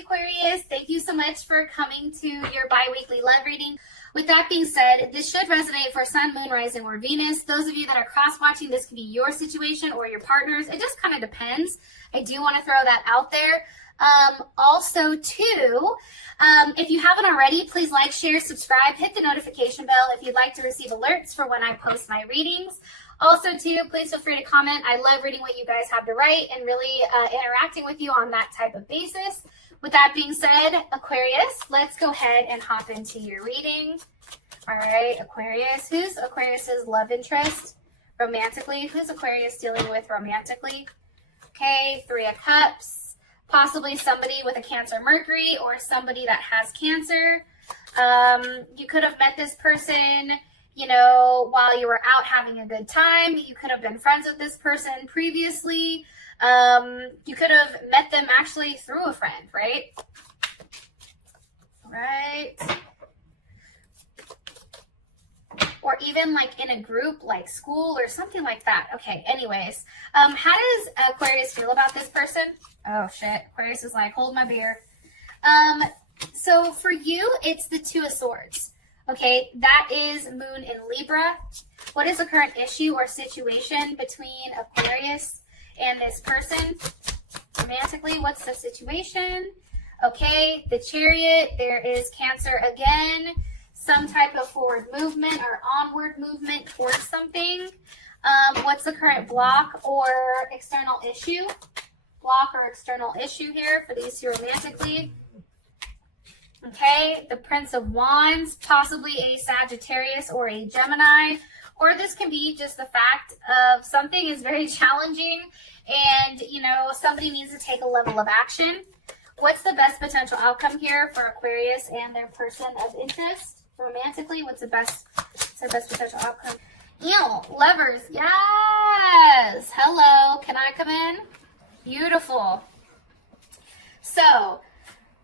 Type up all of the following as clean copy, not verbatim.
Aquarius. Thank you so much for coming to your bi-weekly love reading. With that being said, this should resonate for Sun, Moon, Rising, or Venus. Those of you that are cross-watching, this could be your situation or your partner's. It just kind of depends. I do want to throw that out there. Also, too, if you haven't already, please like, share, subscribe, hit the notification bell if you'd like to receive alerts for when I post my readings. Also, too, please feel free to comment. I love reading what you guys have to write and really interacting with you on that type of basis. With that being said, Aquarius, let's go ahead and hop into your reading. All right, Aquarius. Who's Aquarius's love interest romantically? Who's Aquarius dealing with romantically? Okay, Three of Cups. Possibly somebody with a Cancer Mercury or somebody that has Cancer. You could have met this person, you know, while you were out having a good time. You could have been friends with this person previously. You could have met them actually through a friend, right? Right. Or even like in a group like school or something like that. Okay, anyways. How does Aquarius feel about this person? Oh shit, Aquarius is like, hold my beer. So for you, it's the Two of Swords. Okay, that is Moon in Libra. What is the current issue or situation between Aquarius and this person? Romantically, what's the situation? Okay, the Chariot, there is Cancer again. Some type of forward movement or onward movement towards something. What's the current block or external issue? Block or external issue here for these two romantically. Okay, the Prince of Wands, possibly a Sagittarius or a Gemini. Or this can be just the fact of something is very challenging and, you know, somebody needs to take a level of action. What's the best potential outcome here for Aquarius and their person of interest? Romantically, what's the best potential outcome? Ew, Lovers, yes! Hello, can I come in? Beautiful. So,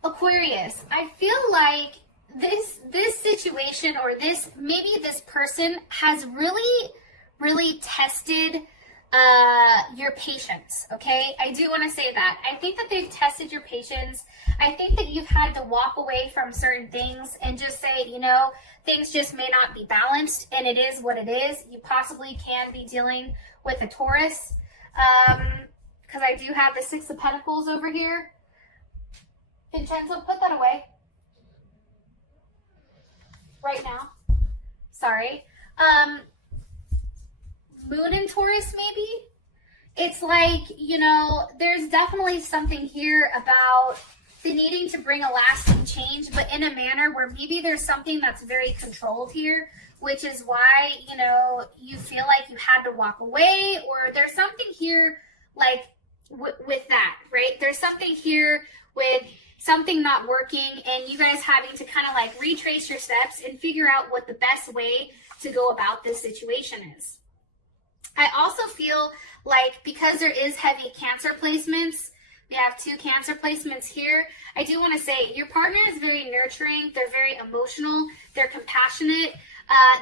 Aquarius, I feel like this situation or maybe this person has really tested your patience, okay? I do want to say that. I think that they've tested your patience. I think that you've had to walk away from certain things and just say, you know, things just may not be balanced, and it is what it is. You possibly can be dealing with a Taurus, because I do have the Six of Pentacles over here. Vincenzo, put that away. Right now. Sorry. Moon in Taurus, maybe? It's like, you know, there's definitely something here about the needing to bring a lasting change, but in a manner where maybe there's something that's very controlled here, which is why, you know, you feel like you had to walk away, or there's something here like with that, right? There's something here with something not working and you guys having to kind of like retrace your steps and figure out what the best way to go about this situation is. I also feel like because there is heavy Cancer placements, we have two Cancer placements here. I do want to say your partner is very nurturing. They're very emotional. They're compassionate.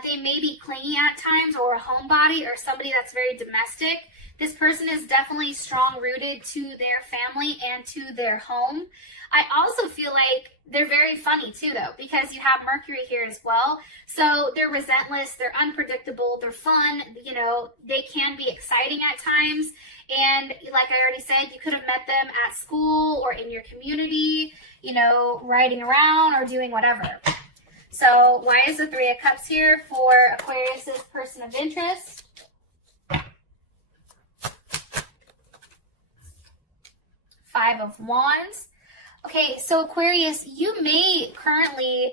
They may be clingy at times, or a homebody, or somebody that's very domestic. This person is definitely strong-rooted to their family and to their home. I also feel like they're very funny too, though, because you have Mercury here as well. So they're relentless, they're unpredictable, they're fun, you know, they can be exciting at times. And like I already said, you could have met them at school or in your community, you know, riding around or doing whatever. So why is the Three of Cups here for Aquarius's person of interest? Five of Wands. Okay, so Aquarius, you may currently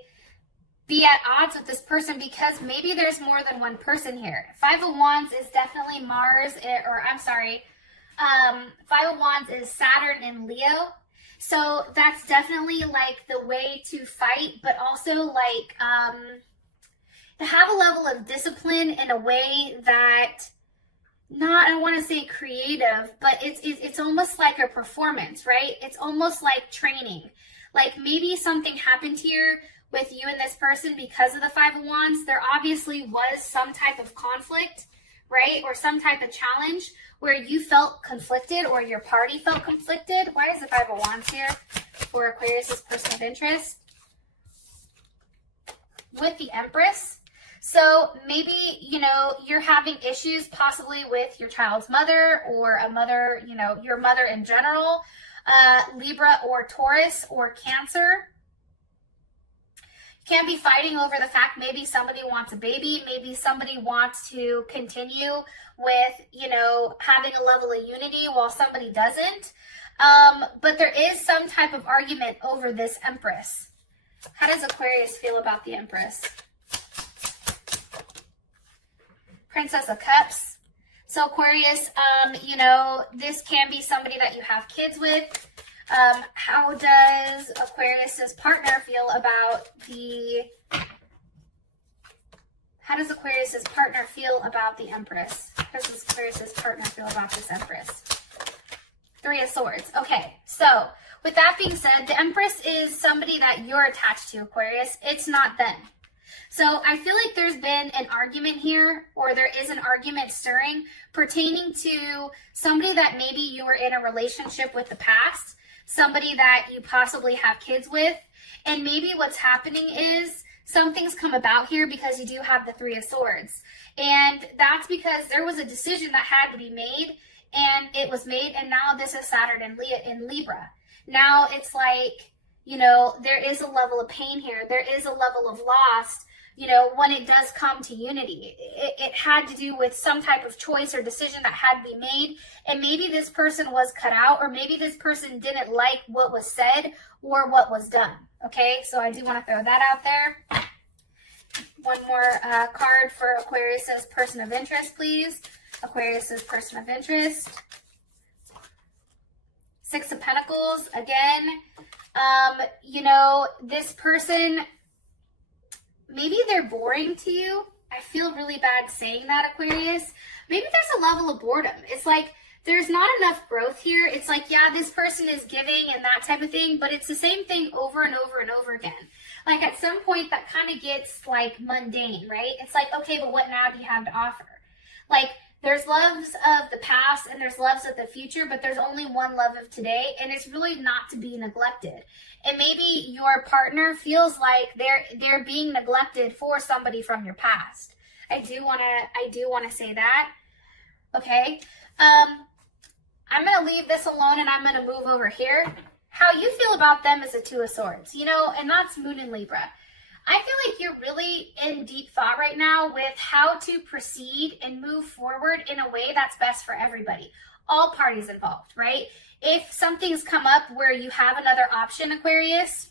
be at odds with this person because maybe there's more than one person here. Five of Wands is definitely Mars, Five of Wands is Saturn in Leo. So that's definitely like the way to fight, but also like to have a level of discipline in a way that, I don't want to say creative, but it's almost like a performance, right? It's almost like training. Like maybe something happened here with you and this person because of the Five of Wands. There obviously was some type of conflict, right? Or some type of challenge where you felt conflicted or your party felt conflicted. Why is the Five of Wands here for Aquarius's person of interest? With the Empress. So maybe, you know, you're having issues possibly with your child's mother or a mother, you know, your mother in general, Libra or Taurus or Cancer. You can't be fighting over the fact maybe somebody wants a baby, maybe somebody wants to continue with, you know, having a level of unity while somebody doesn't. But there is some type of argument over this Empress. How does Aquarius feel about the Empress? Princess of Cups. So Aquarius, you know, this can be somebody that you have kids with. How does Aquarius's partner feel about the... How does Aquarius's partner feel about the Empress? How does Aquarius's partner feel about this Empress? Three of Swords. Okay, so with that being said, the Empress is somebody that you're attached to, Aquarius. It's not them. So I feel like there's been an argument here, or there is an argument stirring pertaining to somebody that maybe you were in a relationship with the past, somebody that you possibly have kids with, and maybe what's happening is something's come about here because you do have the Three of Swords. And that's because there was a decision that had to be made, and it was made, and now this is Saturn in Libra. Now it's like, you know, there is a level of pain here. There is a level of loss, you know, when it does come to unity. It had to do with some type of choice or decision that had to be made, and maybe this person was cut out, or maybe this person didn't like what was said or what was done. Okay, so I do want to throw that out there. One more card for Aquarius's person of interest, please. Aquarius's person of interest. Six of Pentacles, again. You know, this person, maybe they're boring to you. I feel really bad saying that, Aquarius. Maybe there's a level of boredom. It's like there's not enough growth here. It's like, yeah, this person is giving and that type of thing, but it's the same thing over and over and over again. Like at some point that kind of gets like mundane, right? It's like, okay, but what now do you have to offer? Like there's loves of the past and there's loves of the future, but there's only one love of today, and it's really not to be neglected. And maybe your partner feels like they're being neglected for somebody from your past. I do want to say that. Okay. I'm going to leave this alone and I'm going to move over here. How you feel about them is a Two of Swords, you know, and that's Moon in Libra. I feel like you're really in deep thought right now with how to proceed and move forward in a way that's best for everybody. All parties involved, right? If something's come up where you have another option, Aquarius,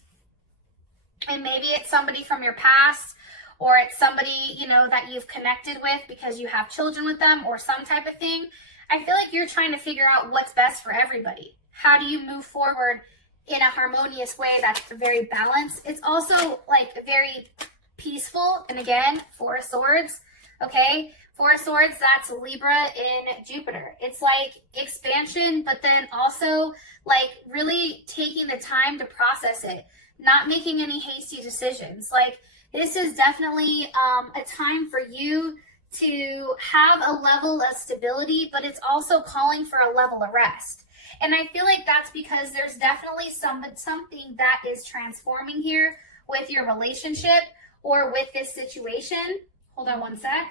and maybe it's somebody from your past, or it's somebody, you know, that you've connected with because you have children with them or some type of thing, I feel like you're trying to figure out what's best for everybody. How do you move forward in a harmonious way that's very balanced? It's also like very peaceful. And again, Four of Swords, okay? Four of Swords, that's Libra in Jupiter. It's like expansion, but then also like really taking the time to process it, not making any hasty decisions. Like this is definitely a time for you to have a level of stability, but it's also calling for a level of rest. And I feel like that's because there's definitely something that is transforming here with your relationship or with this situation. Hold on one sec.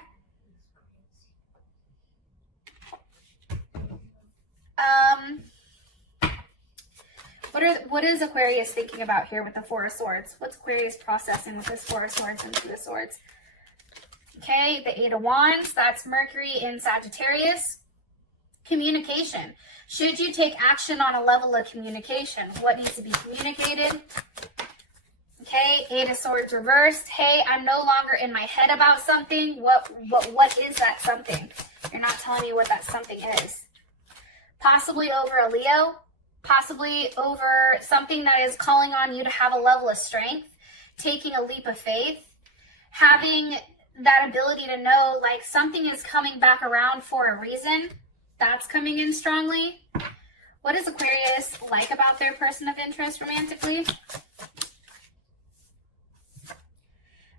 What is Aquarius thinking about here with the Four of Swords? What's Aquarius processing with this Four of Swords and Two of Swords? Okay, the Eight of Wands, that's Mercury in Sagittarius. Communication. Should you take action on a level of communication? What needs to be communicated? Okay, Eight of Swords reversed. Hey, I'm no longer in my head about something. What is that something? You're not telling me what that something is. Possibly over a Leo. Possibly over something that is calling on you to have a level of strength. Taking a leap of faith. Having that ability to know like something is coming back around for a reason. That's coming in strongly. What does Aquarius like about their person of interest romantically?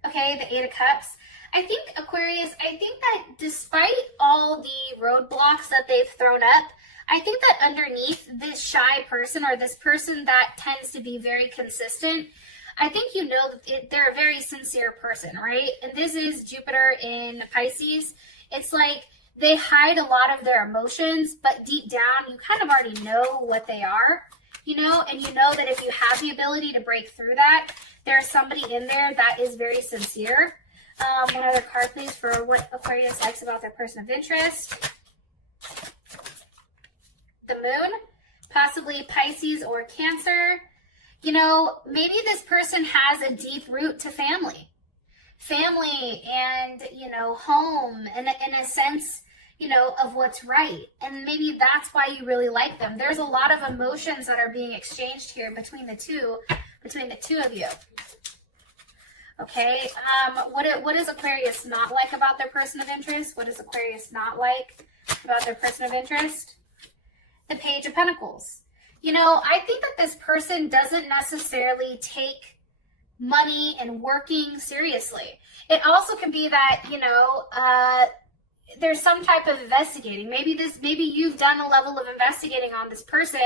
Okay, the Eight of Cups. I think, Aquarius, I think that despite all the roadblocks that they've thrown up, I think that underneath this shy person, or this person that tends to be very consistent, I think you know that they're a very sincere person, right? And this is Jupiter in Pisces. It's like they hide a lot of their emotions, but deep down, you kind of already know what they are, you know? And you know that if you have the ability to break through that, there's somebody in there that is very sincere. One other card, please, for what Aquarius likes about their person of interest. The Moon, possibly Pisces or Cancer. You know, maybe this person has a deep root to family. Family and, you know, home, and in a sense, you know, of what's right. And maybe that's why you really like them. There's a lot of emotions that are being exchanged here between the two of you. Okay, what does Aquarius not like about their person of interest? What does Aquarius not like about their person of interest? The Page of Pentacles. You know, I think that this person doesn't necessarily take money and working seriously. It also can be that, you know, there's some type of investigating. Maybe you've done a level of investigating on this person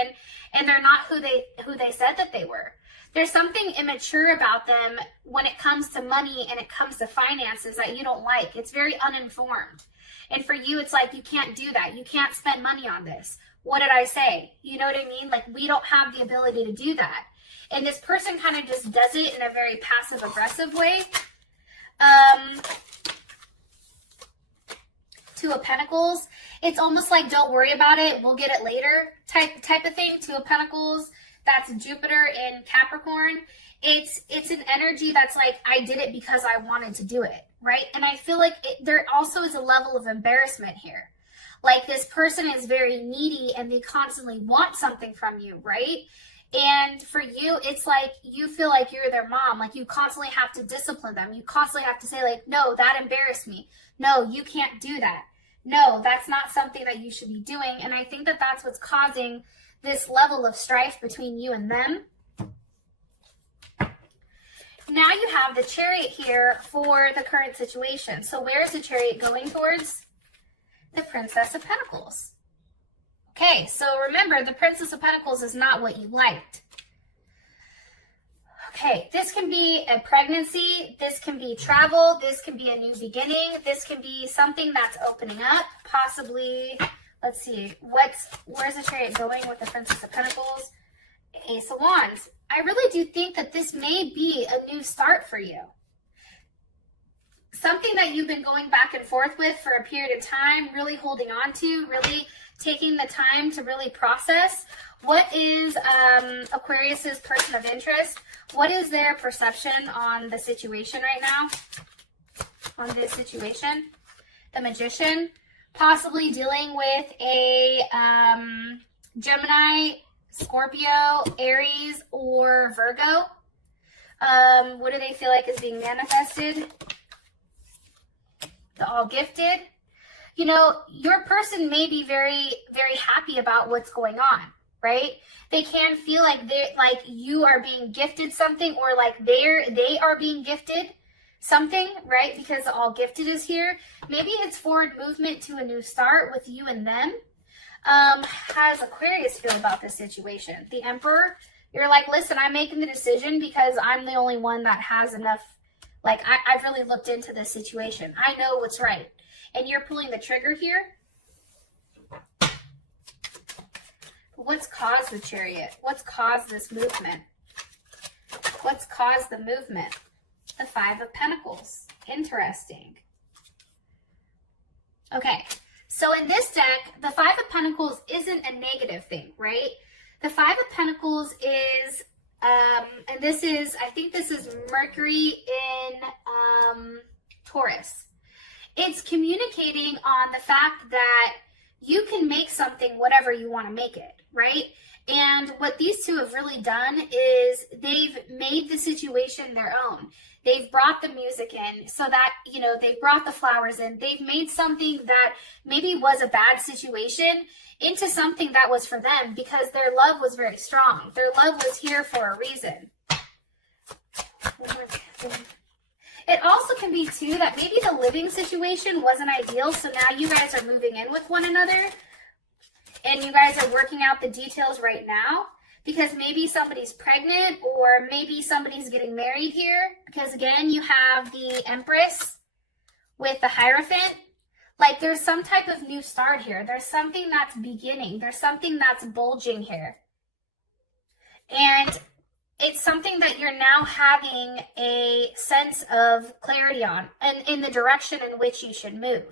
and they're not who they said that they were. There's something immature about them when it comes to money and it comes to finances that you don't like. It's very uninformed. And for you, it's like, you can't do that. You can't spend money on this. What did I say? You know what I mean? Like, we don't have the ability to do that. And this person kind of just does it in a very passive aggressive way. Two of Pentacles. It's almost like, don't worry about it, we'll get it later type of thing. Two of Pentacles. That's Jupiter in Capricorn. It's an energy that's like, I did it because I wanted to do it, right? And I feel like there also is a level of embarrassment here. Like, this person is very needy and they constantly want something from you, right? And for you, it's like you feel like you're their mom. Like, you constantly have to discipline them. You constantly have to say, like, no, that embarrassed me. No, you can't do that. No, that's not something that you should be doing. And I think that that's what's causing this level of strife between you and them. Now you have the Chariot here for the current situation. So where is the Chariot going towards? The Princess of Pentacles. Okay, so remember, the Princess of Pentacles is not what you liked. Okay, this can be a pregnancy, this can be travel, this can be a new beginning, this can be something that's opening up, possibly. Let's see, where's the Chariot going with the Princess of Pentacles? Ace of Wands. I really do think that this may be a new start for you. Something that you've been going back and forth with for a period of time, really holding on to, really taking the time to really process. What is Aquarius's person of interest? What is their perception on the situation right now? On this situation? The Magician. Possibly dealing with a Gemini, Scorpio, Aries, or Virgo. What do they feel like is being manifested? The All Gifted. You know, your person may be very, very happy about what's going on, right? They can feel like you are being gifted something, or like they are being gifted something, right? Because the All Gifted is here. Maybe it's forward movement to a new start with you and them. How does Aquarius feel about this situation? The Emperor, you're like, listen, I'm making the decision because I'm the only one that has enough. Like, I've really looked into this situation. I know what's right. And you're pulling the trigger here. What's caused the Chariot? What's caused this movement? What's caused the movement? The Five of Pentacles. Interesting. Okay, so in this deck, the Five of Pentacles isn't a negative thing, right? The Five of Pentacles is, and this is, I think this is Mercury in Taurus. It's communicating on the fact that you can make something whatever you want to make it, right? And what these two have really done is they've made the situation their own. They've brought the music in so that, you know, they've brought the flowers in. They've made something that maybe was a bad situation into something that was for them because their love was very strong. Their love was here for a reason. It also can be too that maybe the living situation wasn't ideal, so now you guys are moving in with one another and you guys are working out the details right now, because maybe somebody's pregnant or maybe somebody's getting married here, because again, you have the Empress with the Hierophant. Like there's some type of new start here. There's something that's beginning. There's something that's bulging here. And it's something that you're now having a sense of clarity on and in the direction in which you should move.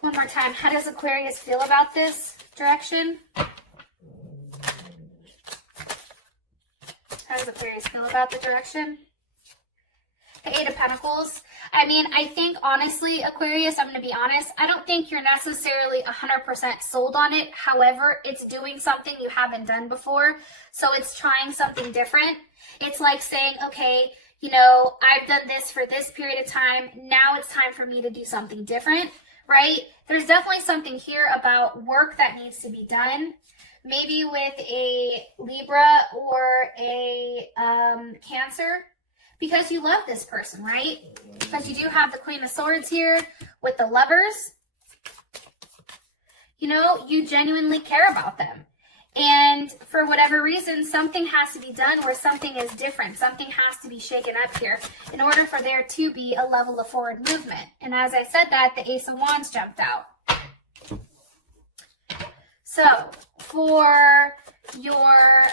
One more time. How does Aquarius feel about this direction? How does Aquarius feel about the direction? The Eight of Pentacles. I mean, I think honestly, Aquarius, I'm going to be honest, I don't think you're necessarily 100% sold on it. However, it's doing something you haven't done before. So it's trying something different. It's like saying, okay, you know, I've done this for this period of time. Now it's time for me to do something different, right? There's definitely something here about work that needs to be done. Maybe with a Libra or a Cancer, because you love this person, right? Because you do have the Queen of Swords here with the Lovers. You know, you genuinely care about them. And for whatever reason, something has to be done where something is different. Something has to be shaken up here in order for there to be a level of forward movement. And as I said that, the Ace of Wands jumped out. So for your,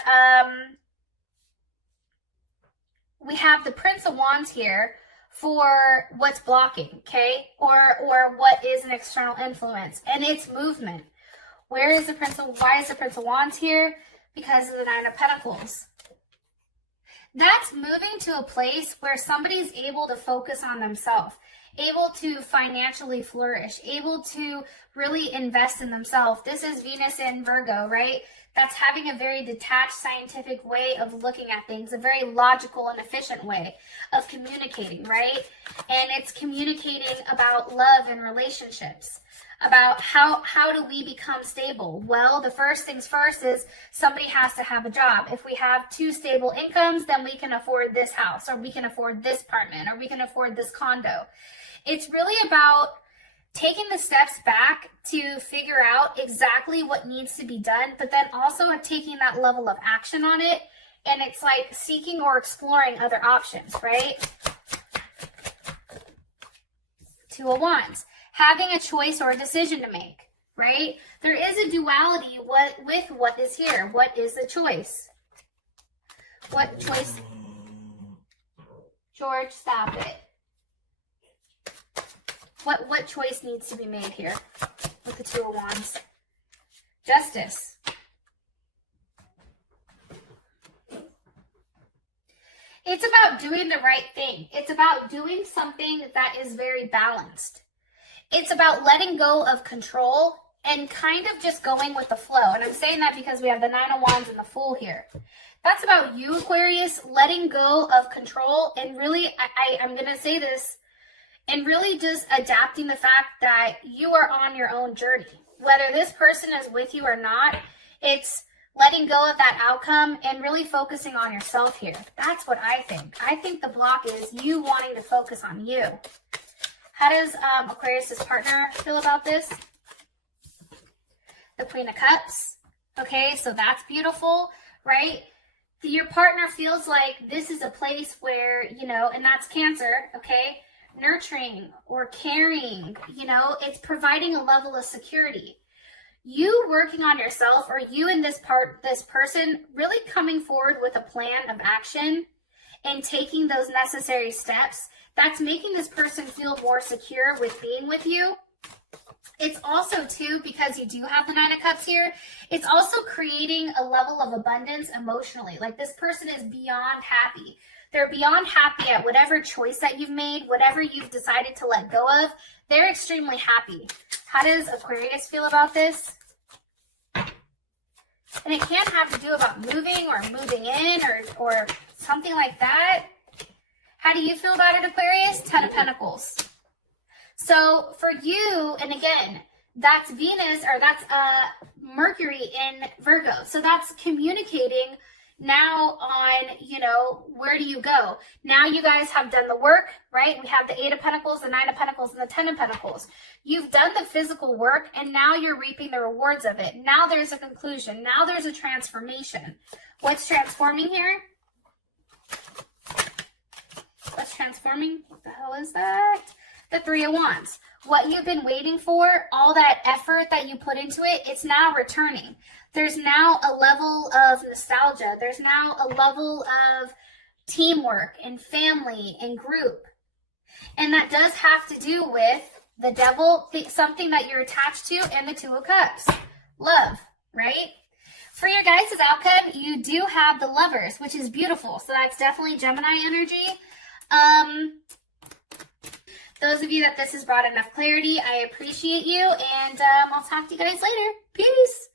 we have the Prince of Wands here for what's blocking, okay? Or what is an external influence, and it's movement. Why is the Prince of Wands here? Because of the Nine of Pentacles. That's moving to a place where somebody's able to focus on themselves, able to financially flourish, able to really invest in themselves. This is Venus in Virgo, right? That's having a very detached scientific way of looking at things, a very logical and efficient way of communicating, right? And it's communicating about love and relationships, about how do we become stable? Well, the first things first is somebody has to have a job. If we have two stable incomes, then we can afford this house, or we can afford this apartment, or we can afford this condo. It's really about taking the steps back to figure out exactly what needs to be done, but then also taking that level of action on it. And it's like seeking or exploring other options, right? Two of Wands, having a choice or a decision to make, right? There is a duality with what is here. What is the choice? What choice? George, stop it. What choice needs to be made here with the Two of Wands? Justice. It's about doing the right thing. It's about doing something that is very balanced. It's about letting go of control and kind of just going with the flow. And I'm saying that because we have the Nine of Wands and the Fool here. That's about you, Aquarius, letting go of control and really, I'm going to say this, and really just adapting the fact that you are on your own journey. Whether this person is with you or not, it's letting go of that outcome and really focusing on yourself here. That's what I think. I think the block is you wanting to focus on you. How does Aquarius' partner feel about this? The Queen of Cups. Okay, so that's beautiful, right? Your partner feels like this is a place where, you know, and that's Cancer, okay? Nurturing or caring, you know, it's providing a level of security. You working on yourself, or you and this person really coming forward with a plan of action and taking those necessary steps, that's making this person feel more secure with being with you. It's also too, because you do have the Nine of Cups here, it's also creating a level of abundance emotionally. Like this person is beyond happy. They're beyond happy at whatever choice that you've made, whatever you've decided to let go of. They're extremely happy. How does Aquarius feel about this? And it can't have to do about moving or moving in or something like that. How do you feel about it, Aquarius? Ten of Pentacles. So for you, and again, that's Venus, or that's Mercury in Virgo. So that's communicating now on, you know, where do you go? Now you guys have done the work, right? We have the 8 of Pentacles, the 9 of Pentacles, and the 10 of Pentacles. You've done the physical work, and now you're reaping the rewards of it. Now there's a conclusion. Now there's a transformation. What's transforming here? What's transforming? What the hell is that? The 3 of Wands. What you've been waiting for, all that effort that you put into it, it's now returning. There's now a level of nostalgia. There's now a level of teamwork and family and group. And that does have to do with the devil, something that you're attached to, and the 2 of Cups. Love, right? For your guys' outcome, you do have the Lovers, which is beautiful. So that's definitely Gemini energy. Those of you that this has brought enough clarity, I appreciate you. And I'll talk to you guys later. Peace.